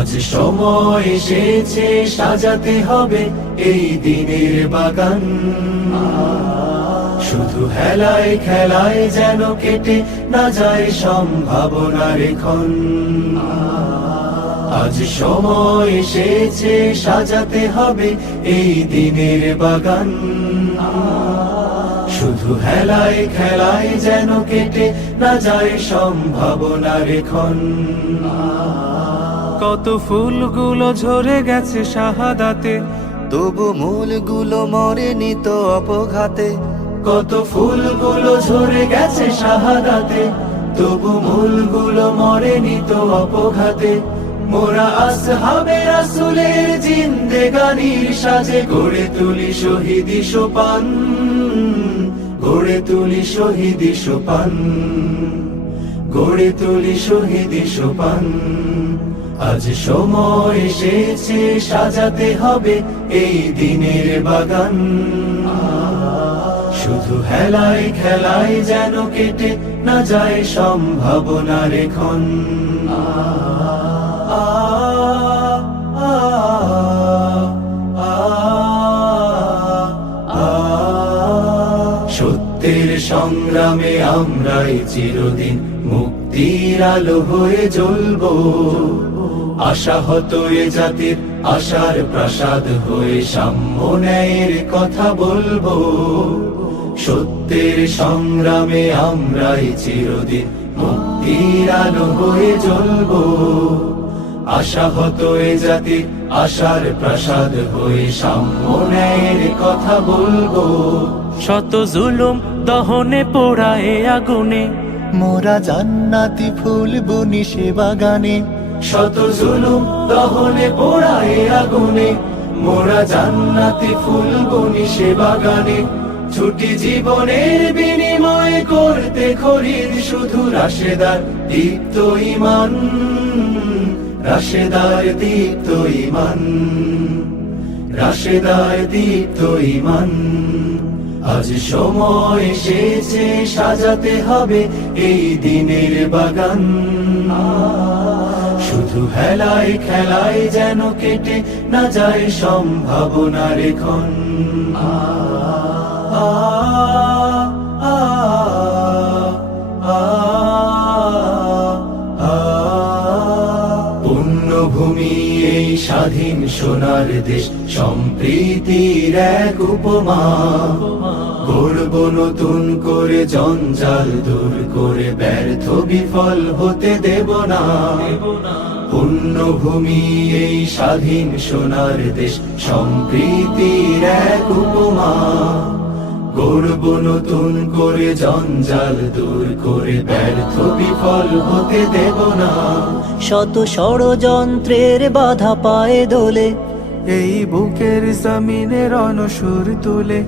আজ সময় এসেছে সাজাতে হবে এই দিনের বাগান। শুধু হেলায় খেলায় যেন কেটে না যায় সম্ভাবনার ক্ষণ। আজ সময় এসেছে সাজাতে হবে এই দিনের বাগান। শুধু হেলায় খেলায় যেন কেটে না যায় সম্ভাবনার ক্ষণ। কত ফুলগুলো ঝরে গেছে শাহাদাতে, তবু মূলগুলো মরেনি তো অপঘাতে। কত ফুলগুলো ঝরে গেছে শাহাদাতে, তবু মূলগুলো মরেনি তো অপঘাতে। মোরা আসহাবে রাসূলের জিন্দেগানির সাজে গড়ে তুলি শহীদি সোপান, গড়ে তুলি শহীদি সোপান, গড়ে তুলি শহীদি সোপান। আজ সময় এসেছে সাজাতে হবে এই দিনের বাগান। শুধু হেলায় খেলায় যেন কেটে না যায় সম্ভাবনার ক্ষণ। সত্যের সংগ্রামে আমরাই চিরদিন মুক্তির আলো হয়ে জ্বলবো। আশাহত এ জাতির আশার প্রাসাদ হয়ে সাম্য ন্যায়ের কথা বলবো। সত্যের সংগ্রামে আমরাই চিরদিন মুক্তির আলো হয়ে জ্বলবো। আশাহত এ জাতির আশার প্রাসাদ হয়ে সাম্য ন্যায়ের কথা বলবো। শত জুলুম দহনে পোড়ায় আগুনে, মোরা জান্নাতি ফুল বুনি সে বাগানে। শত জুলুম দহনে পোড়ায় আগুনে, মোরা জান্নাতি ফুল বুনি সে বাগানে। ছুটি জীবনের বিনিময় করতে খরিদ শুধু রাশেদার দীপ্ত ঈমান, রাশেদার দীপ্ত ঈমান, রাশেদার দীপ্ত ঈমান। আজ সময় এসেছে সাজাতে হবে এই দিনের বাগান। শুধু হেলায় খেলায় যেন কেটে না যায় সম্ভাবনার ক্ষণ। পুণ্যভূমি এই স্বাধীন সোনার দেশ, সম্প্রীতির এক উপমা। গড়ব নতুন করে জঞ্জাল দূর করে, ব্যর্থ বিফল হতে দেব না। পুণ্যভূমি এই স্বাধীন সোনার দেশ, সম্প্রীতির এক উপমা। গড়ব নতুন করে জঞ্জাল দূর করে, ব্যর্থ বিফল হতে দেব না। শত ষড়যন্ত্রের বাধা পায়ে দোলে, এই বুকের জমিনে রণসুর তুলে।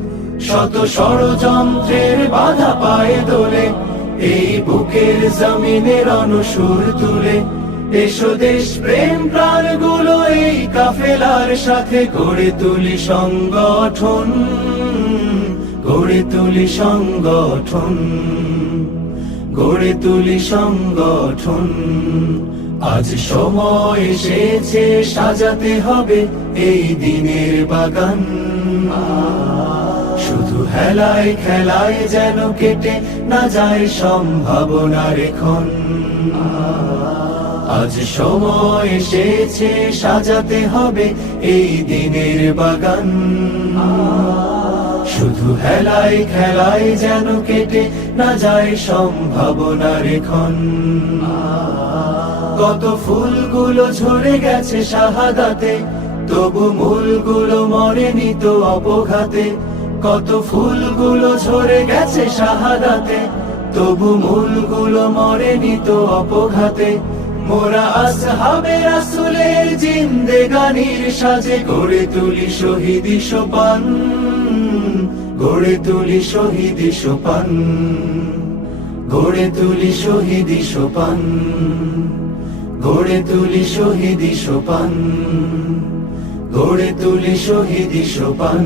শত ষড়যন্ত্রের বাধা পায়ে দোলে, এই বুকের জমিনের অনুসুর তুলে। এসো দেশ প্রেম প্রাণগুলো এই কাফেলার সাথে গড়ে তুলি সংগঠন, গড়ে তুলি সংগঠন, গড়ে তুলি সংগঠন। আজ সময় এসেছে সাজাতে হবে এই দিনের বাগান। শুধু হেলায় খেলায় যেন কেটে না যায় সম্ভাবনার ক্ষণ। আজ সময় এসেছে সাজাতে হবে এই দিনের বাগান। শুধু হেলায় খেলায় যেন কেটে না যায় সম্ভাবনার ক্ষণ। কত ফুলগুলো ঝরে গেছে শাহাদাতে, তবু মূলগুলো মরেনি তো অপঘাতে। কত ফুলগুলো ঝরে গেছে শাহাদাতে, তবু মূলগুলো মরেনি তো অপঘাতে। মোরা আসহাবে রাসূলের জিন্দেগানির সাজে গড়ে তুলি শহীদি সোপান, গড়ে তুলি শহীদি সোপান, গড়ে তুলি শহীদি সোপান, গড়ে তুলি শহীদি সোপান, গড়ে তুলি শহীদি সোপান।